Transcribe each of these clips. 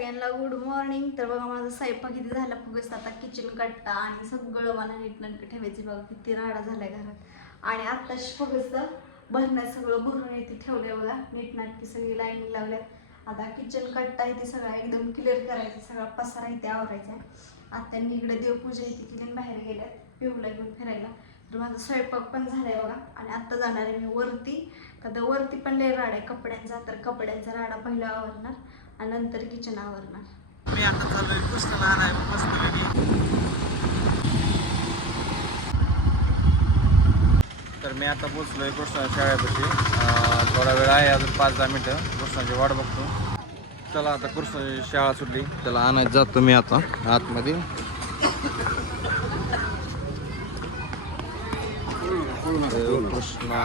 सगळ्यांना good morning तर बघा माझा स्वयंपाक किती झाला? फुगस आता किचन कट्टा आणि सगळं मला नीटनाटकं ठेवायची. बघा किती राडा झालाय घरात. आणि आत्ताच फुगस भरण्यात सगळं भरून येते ठेवलं बघा. नीटनाटकी सगळी लाईन लावल्या आता किचन कट्टा आहे ते सगळा एकदम क्लिअर करायचं. सगळा पसारा इथे आवरायचा आहे. आत्यांनी इकडे देवपूजा इथे केली आणि बाहेर गेल्यात. पिवला घेऊन फिरायला. तर माझा स्वयंपाक पण झालाय बघा. आणि आत्ता जाणार आहे मी वरती. तर वरती पण लय राडा आहे. कपड्यांचा तर कपड्यांचा राडा पहिला आवरणार. आणि नंतर किचन आवरणार मी आता चाललोय कृष्णाला आणाय मस्तपैकी तर मी आता पोचलोय कृष्णा शाळेपाशी. थोडा वेळ आहे अजून पाच दहा मिनटं. कृष्णाची वाट बघतो. चला आता कृष्णाची शाळा सुटली. त्याला आणायला जातो मी आता आतमध्ये. कृष्णा.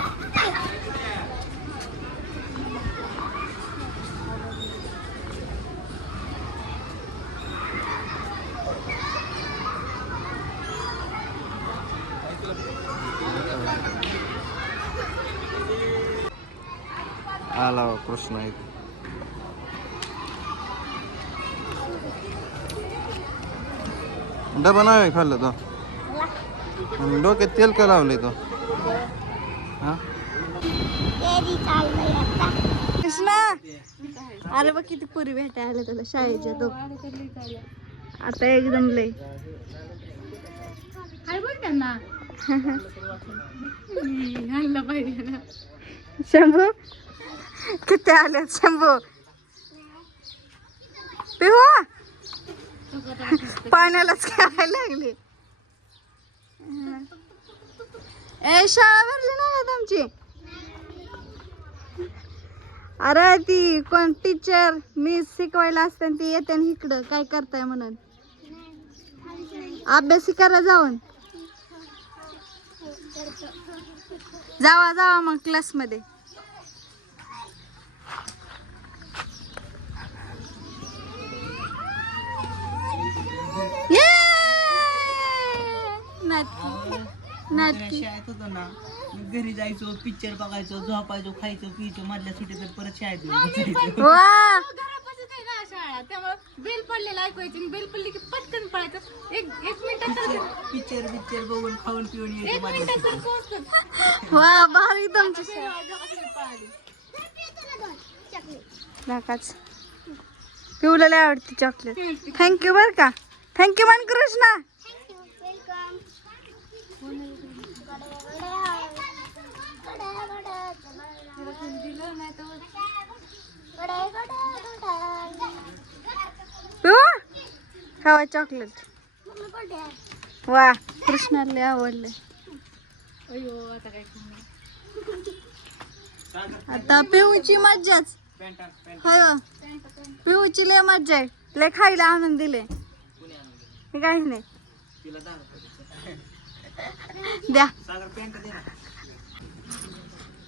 आला हो कृष्णा इथे डबा नाही खाल्लं तो डोक्यात तेल का लावलंय तो हा कृष्णा अरे बघ किती पुरी भेटायला तुला शाळेच्या तो आता एकदम लय शंभू किती आले शंभू? पिहू? पाण्यालाच खेळायला लागली. ए शाळा भरली ना तुमची? अरे ती कोण? टीचर मी शिकवायला असते ती येते आणि इकडं. काय करताय म्हणून? अभ्यास करा जाऊन. जावा जावा मग क्लासमध्ये नाटकी. शाळेत होतो ना मग घरी जायचो पिक्चर बघायचो झोपायचो खायचो पियचो मधल्या सुट्टीत तर परत शाळेत बसायचो. वा! घरापासून आहे ना शाळा त्यामुळे बेल पडलेला ऐकायची आणि बेल पडली की पटकन पळायचं. एक एक मिनिटात तर पिक्चर पिक्चर बघून खाऊन पिऊन यायचो एक मधल्या मिनिटात तर सुट्टीत. पोहोचतो वा भारी तुमची शाळा. पळाली. नाकाच. आवडते चॉकलेट थँक्यू बर का. थँक्यू मन कृष्णा पिऊ खावा चॉकलेट वा कृष्णा लय आवडले. आता पिऊची मज्जाच. हय पिऊची लय मज्जा आहे. लय खायला आणून दिले. काही नाही? द्या सागर पॅन्ट दे ना रुक्मिणी पांढरं होतं.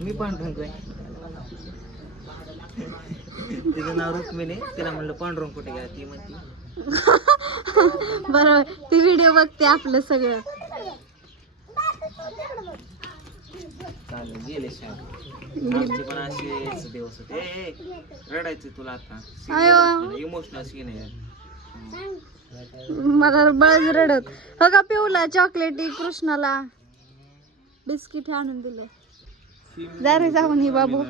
मी पांढरंग आहे. तिचं नाव रुक्मिणी तिला म्हणलं पांढरंग कुठे गेला ती म्हणती. बरोबर. ती व्हिडिओ बघते आपलं सगळं. चालेल गेले शाळेत. आमचे पण असेच दिवस होते. ए, ए, रडायचं तुला आता. इमोशनल सीन आहे. मला बळज रडत. हो का पिवला चॉकलेटी कृष्णाला. बिस्किट आणून दिले. जा रे जाऊन ही बाबू.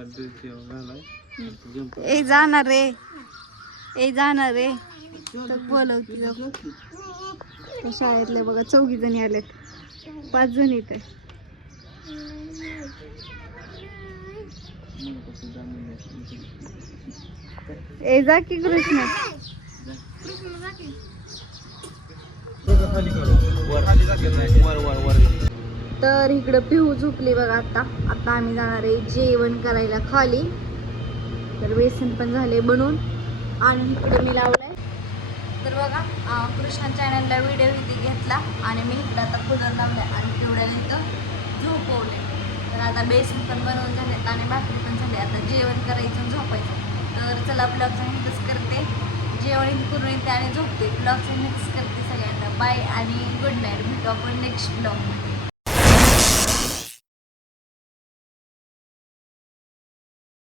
ए जाणार रे. ए जाणार रे. बोलवती लोक शाळेतले बघा चौघी जणी आलेत. पाच जण इथे ए जा की कृष्ण. वर वर वर तर इकडं पिहू झोपली बघा आता. आता आम्ही जाणार आहे जेवण करायला खाली. तर बेसन पण झाले बनवून. आणि इकडं मी लावलंय. तर बघा कृष्णा चॅनलला व्हिडिओ इथे घेतला आणि मी इकडं आता खुदर लावलाय आणि पिवड्याला इथं झोपवले तर आता बेसन पण बनवून झाले आणि भाकरी पण झाली. आता जेवण करायचं झोपायचं. तर चला ब्लॉगचा मिक्स करते. जेवण करून येते आणि झोपते. ब्लॉगचा मिक्स करते. बाय आणि गुड नाईट. भेटू आपण नेक्स्ट ब्लॉगमध्ये